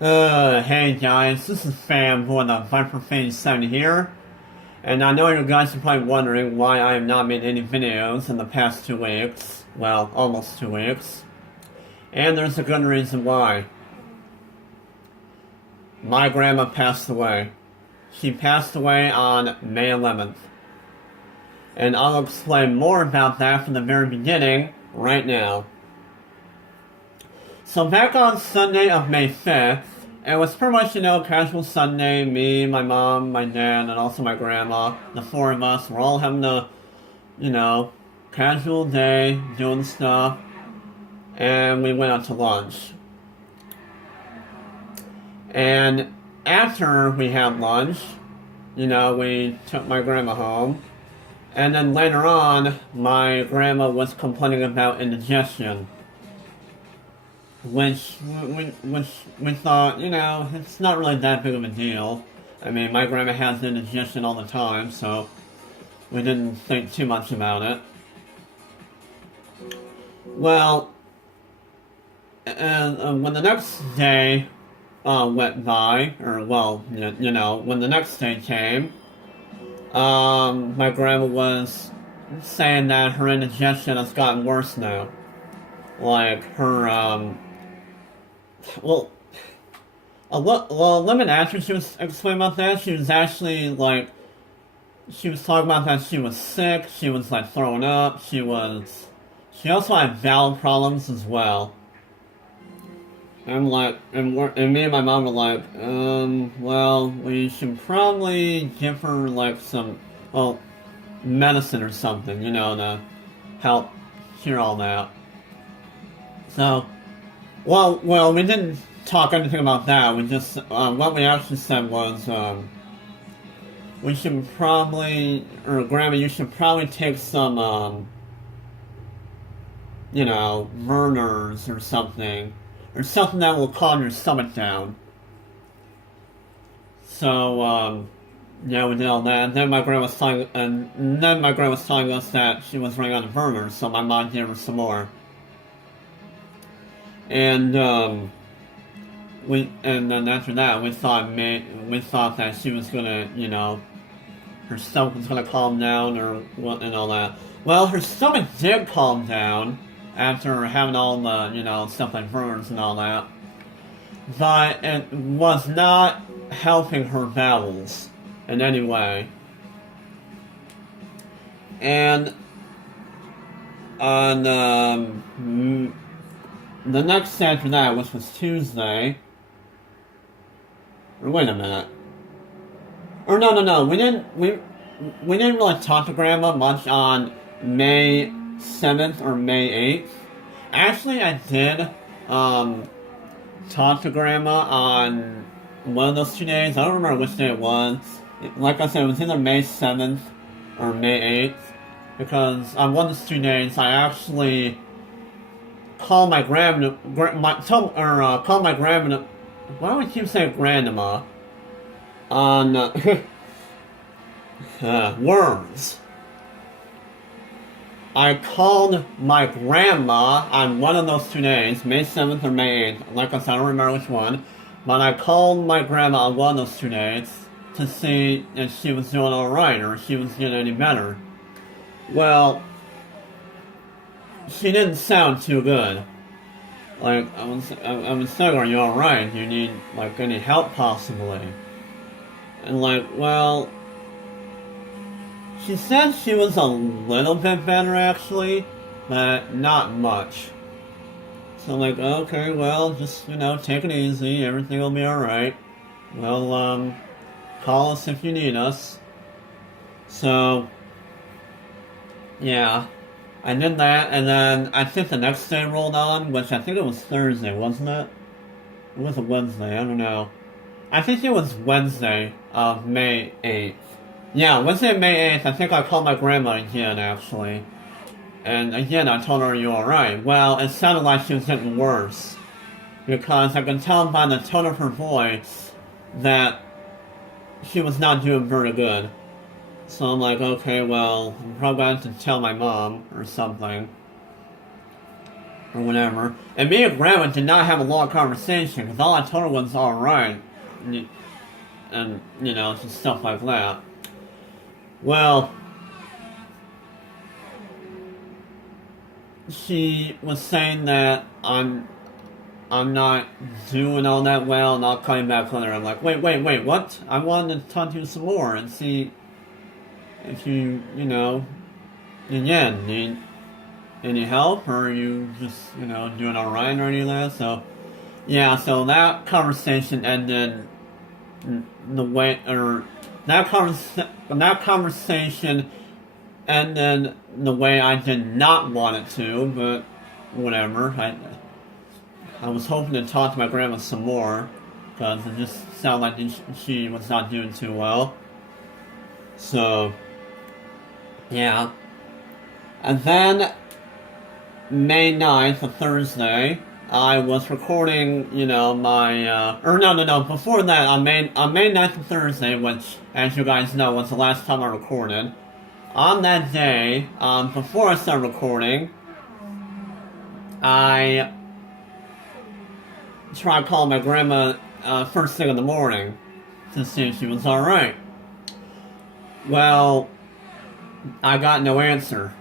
Hey guys, this is Fanboy the Viper Phase 7 here, and I know you guys are probably wondering why I have not made any videos in the past 2 weeks. Well, almost 2 weeks. And there's a good reason why. My grandma passed away. She passed away on May 11th. And I'll explain more about that from the very beginning right now. So back on Sunday of May 5th, it was pretty much, casual Sunday. Me, my mom, my dad, and also my grandma. The four of us were all having a, casual day, doing stuff. And we went out to lunch. And after we had lunch, we took my grandma home. And then later on, my grandma was complaining about indigestion. Which we thought, it's not really that big of a deal. I mean, my grandma has indigestion all the time, so we didn't think too much about it. Well, and when the next day went by, or when the next day came, my grandma was saying that her indigestion has gotten worse now. Like, her, let me after she was explaining about that, she was actually, she was talking about that she was sick, she was, throwing up, she also had bowel problems as well. And, and me and my mom were like, well, we should probably give her, some, medicine or something, to help cure all that. So, well, we didn't talk anything about that. We just, what we actually said was, we should probably, or Grandma, you should probably take some, Vernors or something that will calm your stomach down. So, yeah, we did all that. And then my grandma was telling us that she was running out of Vernors, so my mom gave her some more. And then after that, we thought that she was gonna, her stomach was gonna calm down or what and all that. Well, her stomach did calm down after having all the, stuff like burns and all that. But it was not helping her bowels in any way. And on the next day after that, which was Tuesday. Or wait a minute. Or no. We didn't really talk to Grandma much on May 7th or May 8th. Actually, I did talk to Grandma on one of those 2 days. I don't remember which day it was. Like I said, it was either May 7th or May 8th. Because on one of those 2 days, I actually call my grandma, call my grandma, why do we keep saying grandma? On, words. I called my grandma on one of those 2 days, May 7th or May 8th, like I said, I don't remember which one, but I called my grandma on one of those 2 days to see if she was doing alright, or if she was getting any better. Well, she didn't sound too good. I was saying, are you alright? Do you need, any help possibly? And well, she said she was a little bit better actually, but not much. So I'm okay, well, just, take it easy, everything will be alright. Well, call us if you need us. So, yeah. I did that, and then I think the next day rolled on, which I think it was Thursday, wasn't it? It was a Wednesday, I don't know. I think it was Wednesday of May 8th. Yeah, Wednesday, May 8th, I think I called my grandma again, actually. And again, I told her, are you alright? Well, it sounded like she was getting worse. Because I could tell by the tone of her voice that she was not doing very good. So I'm okay, well, I'm probably going to have to tell my mom or something. or whatever. And me and Grandma did not have a long conversation because all I told her was alright. And, you know, just stuff like that. Well, she was saying that I'm not doing all that well, not coming back on her. I'm like, wait, what? I wanted to talk to you some more and see if you know, again, need any help, or are you just, you know, doing alright or any of that? So, yeah, so that conversation ended the way, or that conversation ended the way I did not want it to, but whatever. I was hoping to talk to my grandma some more, because it just sounded like she was not doing too well. So, yeah. And then, May 9th, a Thursday, I was recording, you know, my, before that, on May 9th, a Thursday, which, as you guys know, was the last time I recorded. On that day, before I started recording, I tried calling my grandma first thing in the morning to see if she was alright. Well, I got no answer.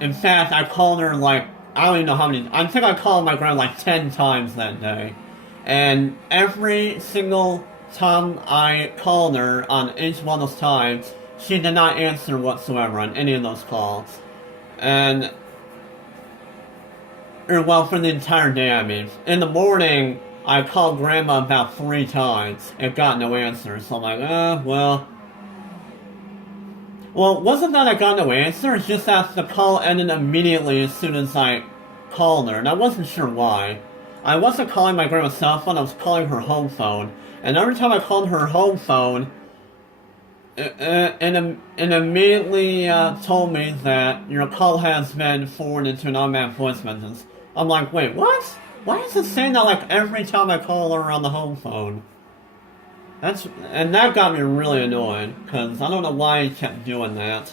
In fact, I called her like, I don't even know how many, I think I called my grandma like 10 times that day. And every single time I called her on each one of those times, she did not answer whatsoever on any of those calls. And, well, for the entire day, I mean. In the morning, I called Grandma about 3 times and got no answer. So I'm like, well, it wasn't that I got no answer, it's just that the call ended immediately as soon as I called her, and I wasn't sure why. I wasn't calling my grandma's cell phone, I was calling her home phone. And every time I called her home phone, it immediately told me that your call has been forwarded to an automatic voice message. I'm like, wait, what? Why is it saying that like every time I call her on the home phone? And that got me really annoyed, because I don't know why he kept doing that.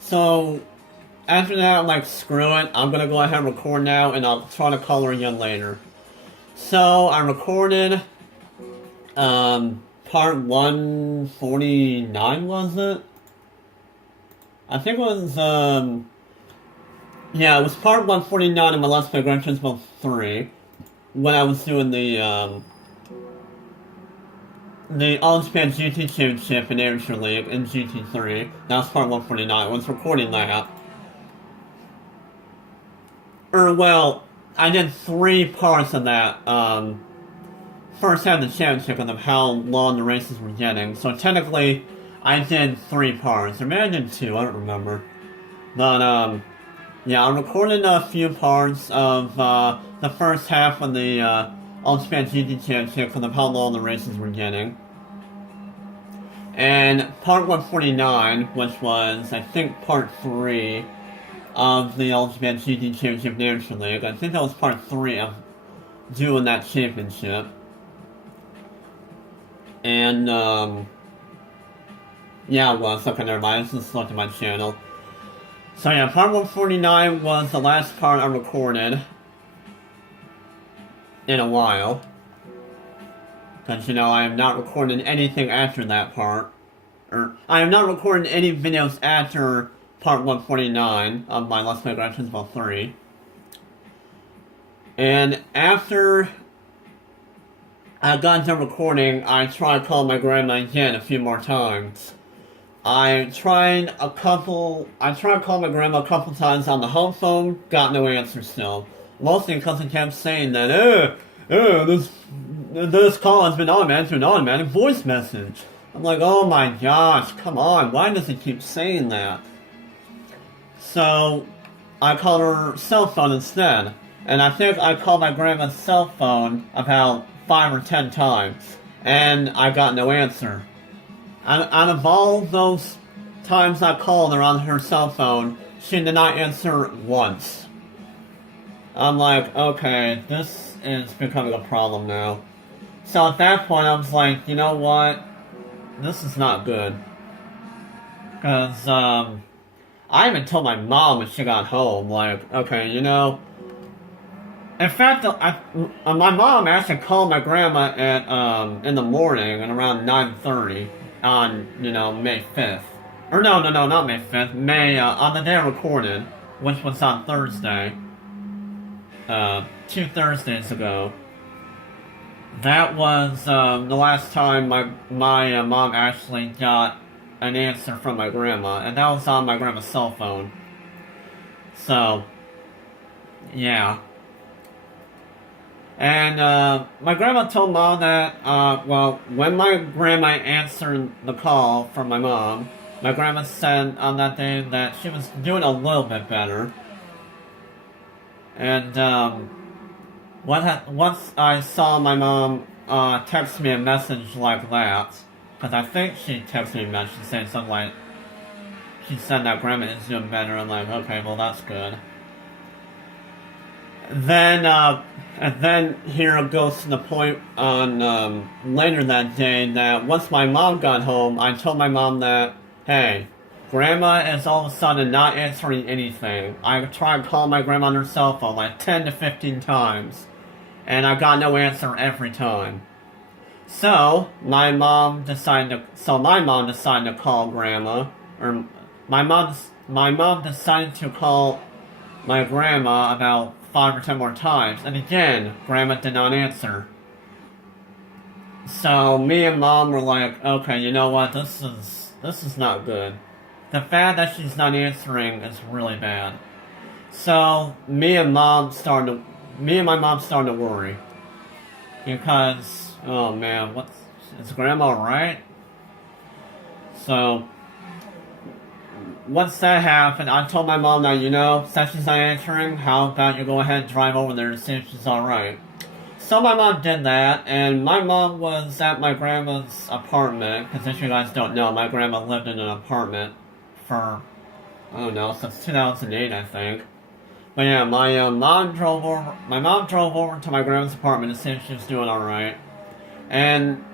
So, after that, I'm like, screw it, I'm gonna go ahead and record now, and I'll try to call her again later. So, I recorded, part 149, was it? I think it was, yeah, it was part 149 of my Let's Play Gran Turismo 3, when I was doing the All-Japan GT Championship in Amateur League in GT3. That was part 149. I was recording that. Well, I did 3 parts of that. First had the championship and of how long the races were getting. So technically, I did 3 parts. Or maybe I did 2, I don't remember. But, yeah, I recorded a few parts of the first half of the All-Japan GT Championship and of how long the races were getting. And part 149, which was, I think, part 3 of the All-Japan GT Championship Amateur League. I think that was part 3 of doing that championship. And, yeah, it was. Okay, never mind. I just looked at my channel. So yeah, part 149 was the last part I recorded in a while. Because, you know, I am not recording anything after that part. I am not recording any videos after part 149 of my Let's Play Gran Turismo 3. And after I got done recording, I tried calling my grandma again a few more times. I tried calling my grandma a couple times on the home phone, got no answer still. Mostly because it kept saying that, this call has been automated to an automatic voice message. I'm like, oh my gosh, come on, why does it keep saying that? So, I called her cell phone instead. And I think I called my grandma's cell phone about 5 or 10 times. And I got no answer. Out of all those times I called her on her cell phone, she did not answer once. I'm like, okay, this is becoming a problem now. So at that point, I was like, you know what? This is not good. Because, I even told my mom when she got home, like, okay, you know. In fact, my mom actually called my grandma at in the morning at around 9:30 on May 5th, or no, not May 5th, May on the day I recorded, which was on Thursday, 2 Thursdays ago. That was the last time my mom actually got an answer from my grandma, and that was on my grandma's cell phone. So, yeah. And my grandma told mom that, well, when my grandma answered the call from my mom, my grandma said on that day that she was doing a little bit better. And once I saw my mom text me a message like that, because I think she texted me a message saying something like, she said that grandma is doing better. I'm like, okay, well, that's good. Then, and then here it goes to the point on later that day that once my mom got home, I told my mom that, hey, grandma is all of a sudden not answering anything. I tried calling my grandma on her cell phone like 10 to 15 times, and I got no answer every time. So my mom decided to call grandma, or my mom decided to call my grandma about 5 or 10 more times, and again, grandma did not answer. So me and mom were like, okay, you know what, this is not good. The fact that she's not answering is really bad. So me and my mom started to worry. Because, oh man, is grandma alright? So once that happened, I told my mom that, since she's not answering, how about you go ahead and drive over there and see if she's alright. So my mom did that, and my mom was at my grandma's apartment, because if you guys don't know, my grandma lived in an apartment for, I don't know, since 2008, I think. But yeah, my mom drove over to my grandma's apartment to see if she was doing alright. And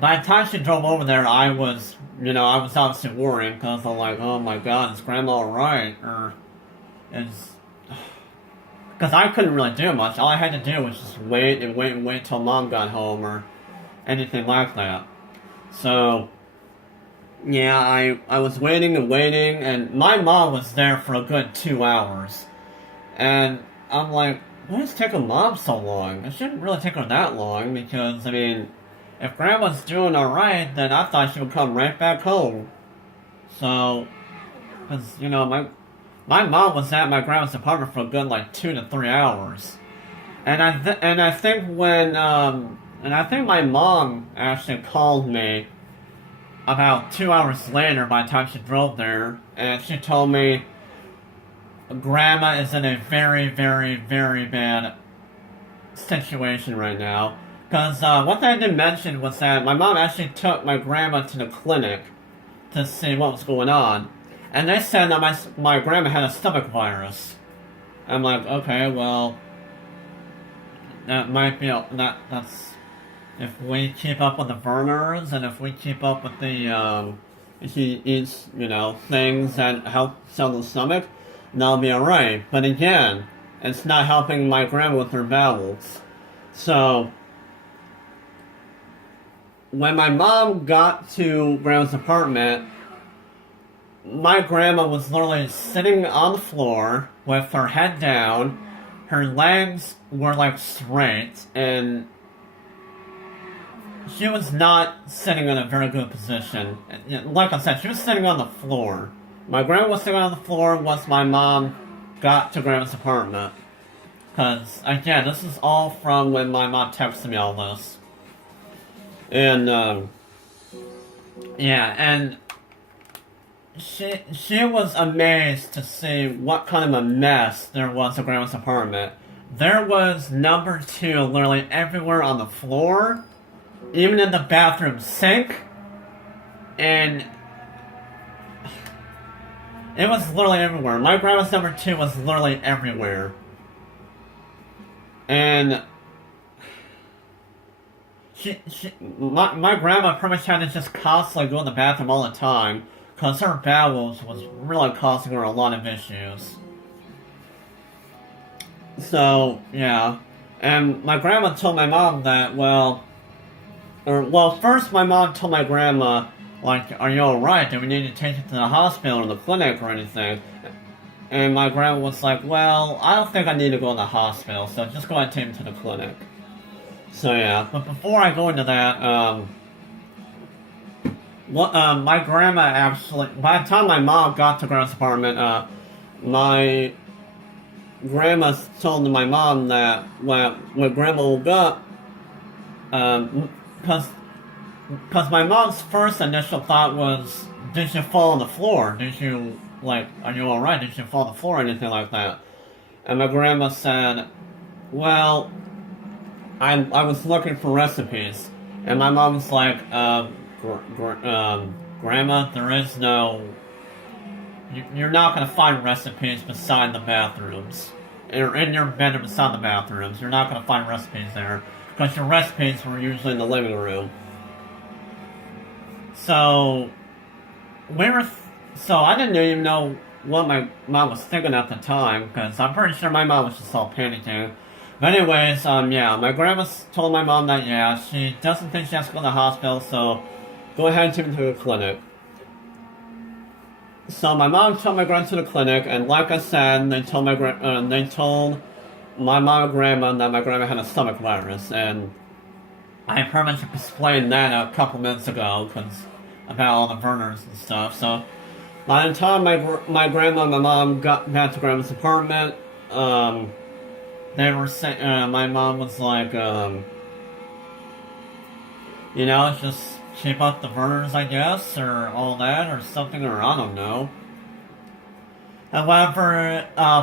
by the time she drove over there, I was obviously worried, because I'm like, oh my god, is grandma alright? Or is... Because I couldn't really do much. All I had to do was just wait till mom got home, or anything like that. So, yeah, I was waiting, and my mom was there for a good 2 hours. And I'm like, why is it taking mom so long? It shouldn't really take her that long, because, I mean, if grandma's doing alright, then I thought she would come right back home. So, because, my mom was at my grandma's apartment for a good, 2 to 3 hours. And I think my mom actually called me about 2 hours later by the time she drove there, and she told me grandma is in a very, very, very bad situation right now. Because one thing I didn't mention was that my mom actually took my grandma to the clinic to see what was going on. And they said that my grandma had a stomach virus. I'm like, okay, well, that might be, that's, if we keep up with the burners, and if we keep up with the, if she eats, things that help sell the stomach, that'll be alright. But again, it's not helping my grandma with her bowels. So, when my mom got to grandma's apartment, my grandma was literally sitting on the floor with her head down. Her legs were straight, and she was not sitting in a very good position. Like I said, she was sitting on the floor. My grandma was sitting on the floor once my mom got to grandma's apartment. Because, again, this is all from when my mom texted me all this. And, yeah, and she was amazed to see what kind of a mess there was at grandma's apartment. There was number 2 literally everywhere on the floor, even in the bathroom sink, and it was literally everywhere. My grandma's number 2 was literally everywhere. And my grandma pretty much had to just constantly go in the bathroom all the time, because her bowels was really causing her a lot of issues. So, yeah. And my grandma told my mom that, first my mom told my grandma, like, are you alright? Do we need to take you to the hospital or the clinic or anything? And my grandma was like, well, I don't think I need to go to the hospital, so just go ahead and take me to the clinic. So yeah, but before I go into that, my grandma actually, by the time my mom got to grandma's apartment, my grandma told my mom that when grandma woke up, because my mom's first initial thought was, did you fall on the floor? Did you, like, are you alright? Did you fall on the floor or anything like that? And my grandma said, well, I was looking for recipes. And my mom's like, Grandma, there is no... You're not going to find recipes beside the bathrooms. Or in your bedroom beside the bathrooms. You're not going to find recipes there. Because your recipes were usually in the living room. So... So I didn't even know what my mom was thinking at the time. Because I'm pretty sure my mom was just all panicking. But anyways, yeah, my grandma told my mom that, yeah, she doesn't think she has to go to the hospital, so go ahead and take me to the clinic. So my mom took my grandma to the clinic, and like I said, they told my mom and grandma that my grandma had a stomach virus, and I pretty much explained that a couple minutes ago, about all the burners and stuff. So by the time my grandma and my mom got back to grandma's apartment, they were saying, my mom was like, just keep up the burners, I guess, or all that, or something, or I don't know. However, the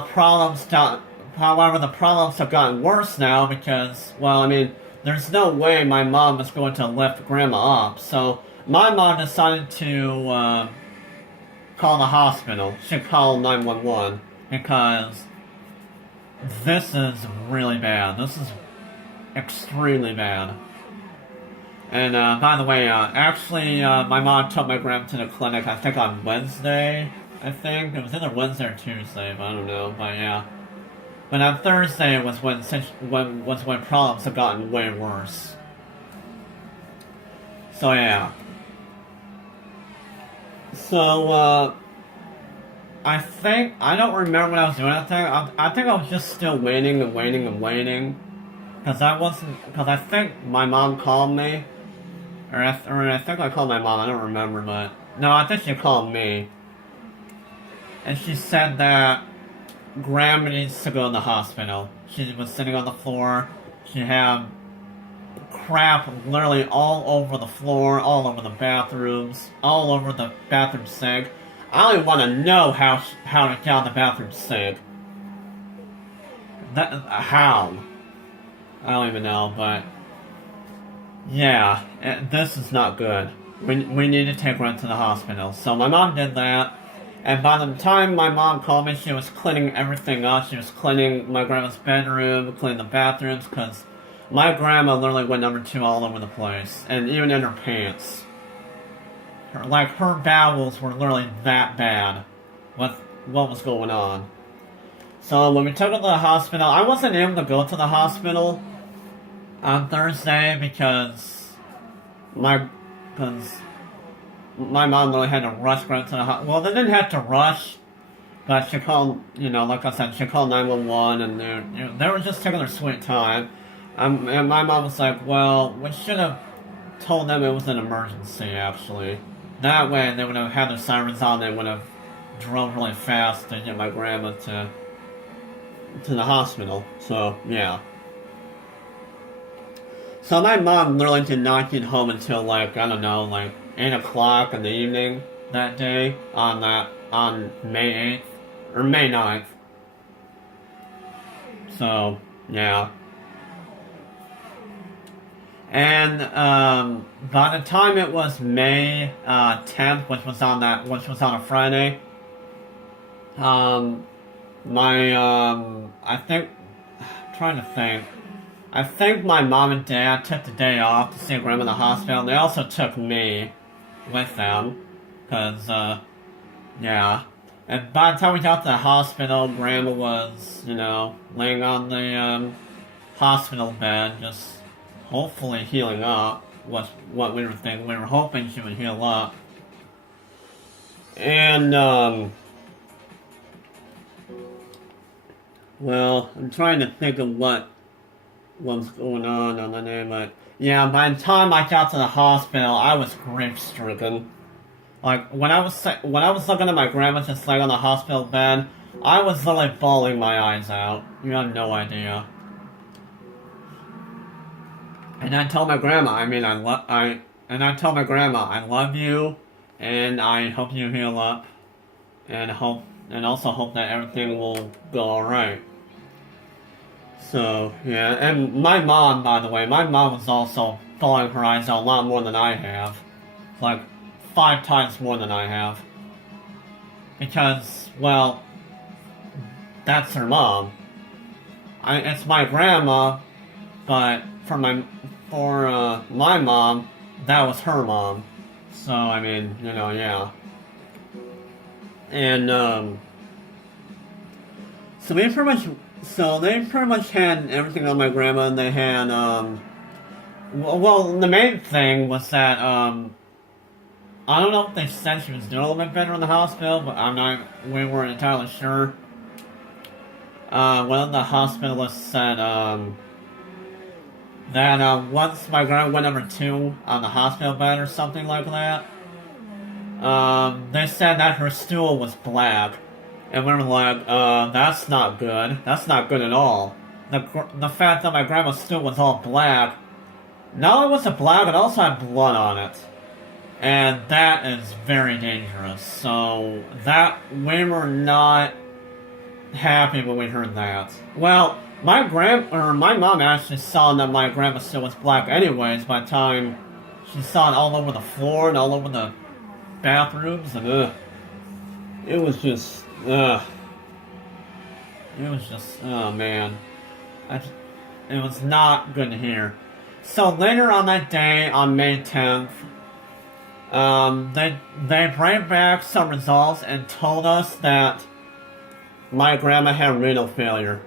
problems have gotten worse now because, there's no way my mom is going to lift grandma up. So my mom decided to call the hospital. She called 911 because this is really bad. This is extremely bad. And by the way, my mom took my grandma to the clinic, I think on Wednesday, I think. It was either Wednesday or Tuesday, but I don't know, but yeah. But on Thursday was when problems have gotten way worse. So yeah. So, I don't remember what I was doing at the time. I think I was just still waiting and waiting and waiting. Because I think my mom called me. Or I think I called my mom, I don't remember, but... No, I think she called me. And she said that Grandma needs to go to the hospital. She was sitting on the floor. She had crap literally all over the floor, all over the bathrooms, all over the bathroom sink. I don't even want to know how to get out the bathroom sink. How? I don't even know, but... Yeah, this is not good. We need to take her to the hospital. So my mom did that, and by the time my mom called me, she was cleaning everything up. She was cleaning my grandma's bedroom, cleaning the bathrooms, because my grandma literally went number 2 all over the place, and even in her pants. Her bowels were literally that bad with what was going on. So when we took her to the hospital, I wasn't able to go to the hospital on Thursday because my mom really had to rush grandma to the hospital. Well, they didn't have to rush, but she called, like I said, she called 911, and they were just taking their sweet time. And my mom was like, well, we should have told them it was an emergency, actually. That way, they would have had their sirens on, they would have drove really fast to get my grandma to the hospital. So, yeah. So my mom literally did not get home until, 8 o'clock in the evening that day, on May 8th, or May 9th. So, yeah. And, by the time it was May 10th, which was on a Friday, I think my mom and dad took the day off to see grandma in the hospital. They also took me with them, Cause, yeah. And by the time we got to the hospital, Grandma was, laying on the, hospital bed, just hopefully healing up. Was what we were thinking. We were hoping she would heal up. And, well, I'm trying to think of what was going on the day, but yeah, by the time I got to the hospital, I was grief-stricken. Like, when I was looking at my grandma just laying on the hospital bed, I was literally bawling my eyes out. You have no idea. And I told my grandma, I told my grandma, I love you, and I hope you heal up, and also hope that everything will go alright. So, yeah, and my mom, by the way, my mom was also bawling her eyes out a lot more than I have. Like, 5 times more than I have. Because, well, that's her mom. It's my grandma, but for my mom, that was her mom. So, I mean, yeah. And, so they pretty much had everything on my grandma, and they had, well, the main thing was that, I don't know if they said she was doing a little bit better in the hospital, but we weren't entirely sure. One of the hospitalists said, that, once my grandma went number 2 on the hospital bed or something like that, they said that her stool was black. And we were like, that's not good. That's not good at all. The fact that my grandma's stool was all black, not only was it black, it also had blood on it. And that is very dangerous. So, we were not happy when we heard that. Well, my mom actually saw that my grandma's stool was black anyways by the time she saw it all over the floor and all over the bathrooms, and it was just, oh man. It was not good to hear. So later on that day, on May 10th, they brought back some results and told us that my grandma had renal failure.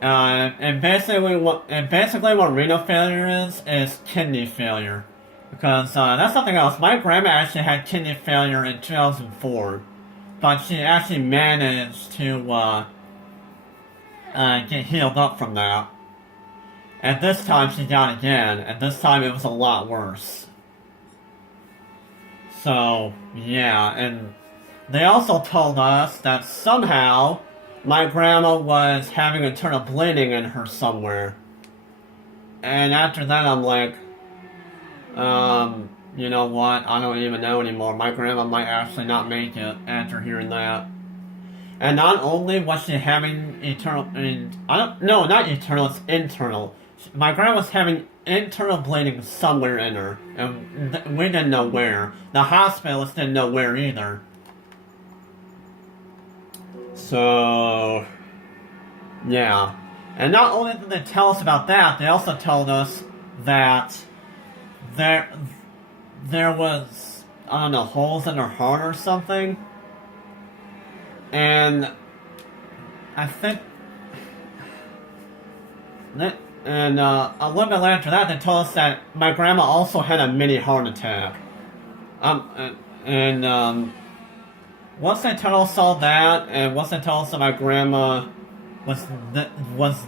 And basically what renal failure is kidney failure. Because, that's something else. My grandma actually had kidney failure in 2004. But she actually managed to, get healed up from that. And this time she got it again, and this time it was a lot worse. So, yeah, and they also told us that somehow my grandma was having internal bleeding in her somewhere. And after that I'm like, you know what, I don't even know anymore. My grandma might actually not make it after hearing that. And not only was she having internal, not internal, it's internal. My grandma's having internal bleeding somewhere in her, and we didn't know where. The hospitalists didn't know where either. So, yeah. And not only did they tell us about that, they also told us that there was, I don't know, holes in her heart or something. And I think and a little bit later after that, they told us that my grandma also had a mini heart attack. Once they told us all that, and once they told us that my grandma was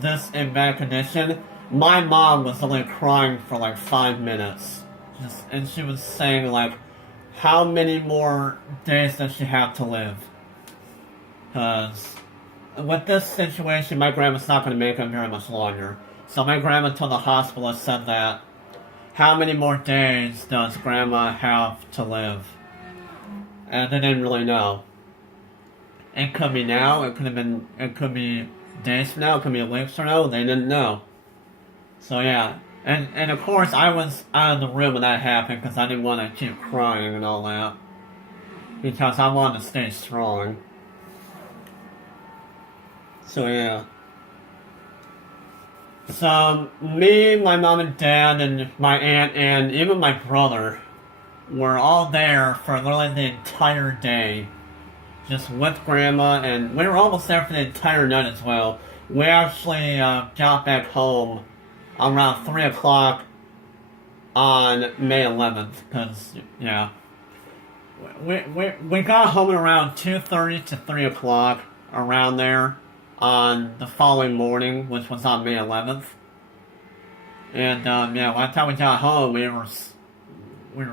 this in bad condition, my mom was only crying for like 5 minutes. And she was saying like, how many more days does she have to live? Because with this situation, my grandma's not going to make it very much longer. So my grandma told the hospitalist, said that, how many more days does grandma have to live? And they didn't really know. It could be now, it could be days from now, it could be weeks from now, they didn't know. So yeah, and of course I was out of the room when that happened because I didn't want to keep crying and all that. Because I wanted to stay strong. So yeah. So me, my mom and dad, and my aunt, and even my brother, were all there for literally the entire day, just with Grandma, and we were almost there for the entire night as well. We actually got back home around 3 o'clock on May 11th, because, yeah. We got home at around 2:30 to 3 o'clock, around there, on the following morning, which was on May 11th. And, yeah, by the time we got home, we were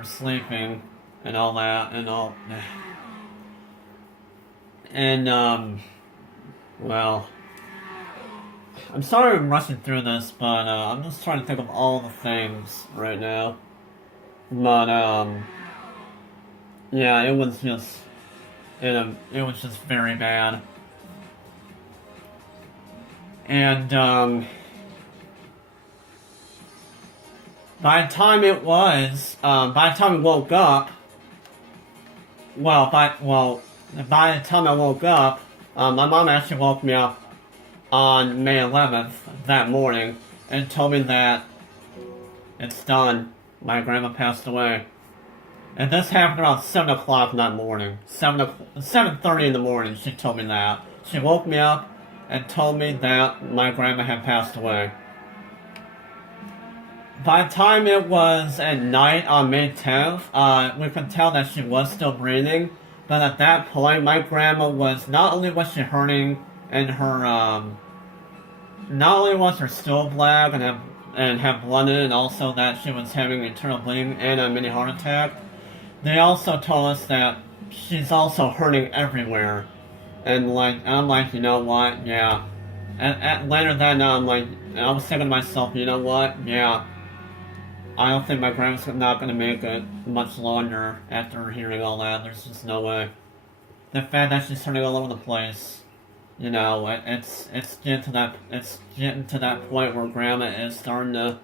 sleeping, and all that, and all. And, well, I'm sorry I'm rushing through this, but, I'm just trying to think of all the things right now. But, yeah, it was just, it was just very bad. And, by the time we woke up, by the time I woke up, my mom actually woke me up on May 11th that morning and told me that it's done. My grandma passed away. And this happened around 7 o'clock that morning. 7:30 in the morning, she told me that. She woke me up and told me that my grandma had passed away. By the time it was at night on May 10th, we could tell that she was still breathing. But at that point, my grandma was, not only was she hurting and her, not only was her stool black and have blood in it, and also that she was having internal bleeding and a mini heart attack, they also told us that she's also hurting everywhere. And I'm like, you know what, yeah. And later that night, I was thinking to myself, you know what, yeah. I don't think my grandma's not gonna make it much longer after hearing all that. There's just no way. The fact that she's turning all over the place, you know, it's getting to that point where Grandma is starting to,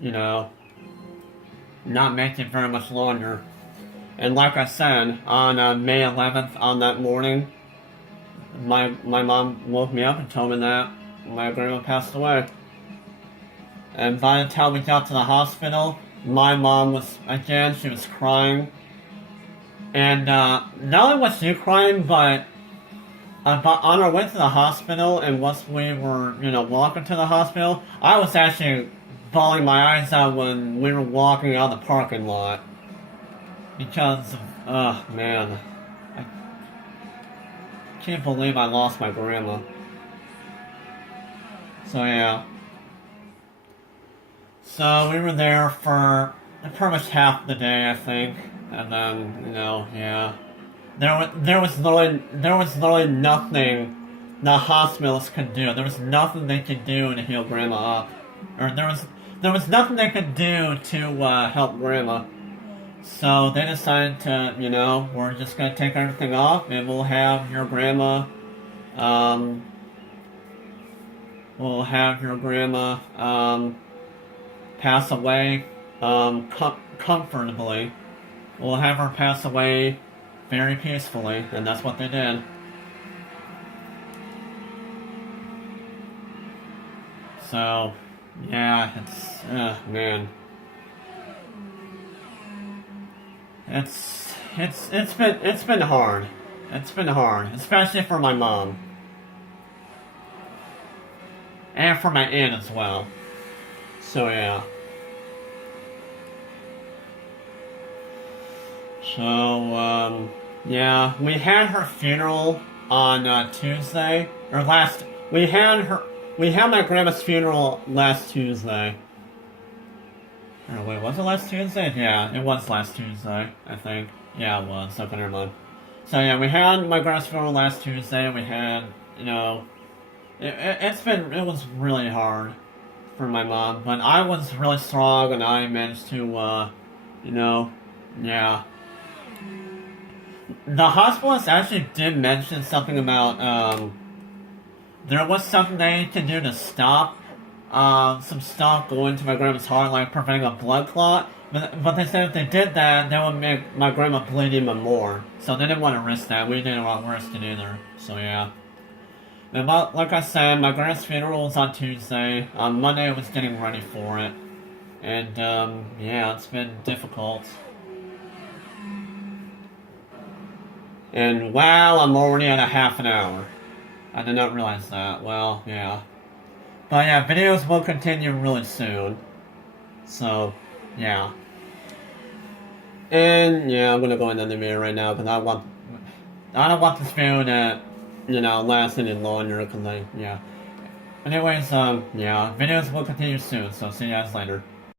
you know, not make it very much longer. And like I said, on May 11th, on that morning, my mom woke me up and told me that my grandma passed away. And by the time we got to the hospital, my mom was, again, she was crying. And not only was she crying, but on our way to the hospital, and once we were, you know, walking to the hospital, I was actually bawling my eyes out when we were walking out of the parking lot. Because of, man. I can't believe I lost my grandma. So, yeah. So we were there for pretty much half the day, I think, and then, you know, yeah, there was literally nothing the hospitals could do. There was nothing they could do to heal Grandma up, or there was nothing they could do to help Grandma. So they decided to, you know, we're just gonna take everything off, and we'll have your grandma, pass away comfortably. We'll have her pass away very peacefully, and that's what they did. So, yeah, it's, man. It's been hard. It's been hard, especially for my mom. And for my aunt as well. So, yeah. So, yeah, we had her funeral on Tuesday, we had my grandma's funeral last Tuesday. Oh, wait, was it last Tuesday? Yeah, it was last Tuesday, I think. Yeah, it was. Okay, never mind. So, yeah, we had my grandma's funeral last Tuesday, and we had, you know, it was really hard for my mom, but I was really strong, and I managed to, you know, yeah. The hospitalist actually did mention something about, there was something they could do to stop, some stuff going to my grandma's heart, like preventing a blood clot, but they said if they did that, that would make my grandma bleed even more, so they didn't want to risk that. We didn't want to risk it either, so yeah. And like I said, my grandma's funeral was on Tuesday. On Monday, I was getting ready for it. And, yeah, it's been difficult. And wow, I'm already at a half an hour. I did not realize that. Well, yeah. But yeah, videos will continue really soon. So, yeah. And yeah, I'm gonna go into the video right now because I don't want this video to, last any longer because yeah. Anyways, yeah, videos will continue soon, so see you guys later.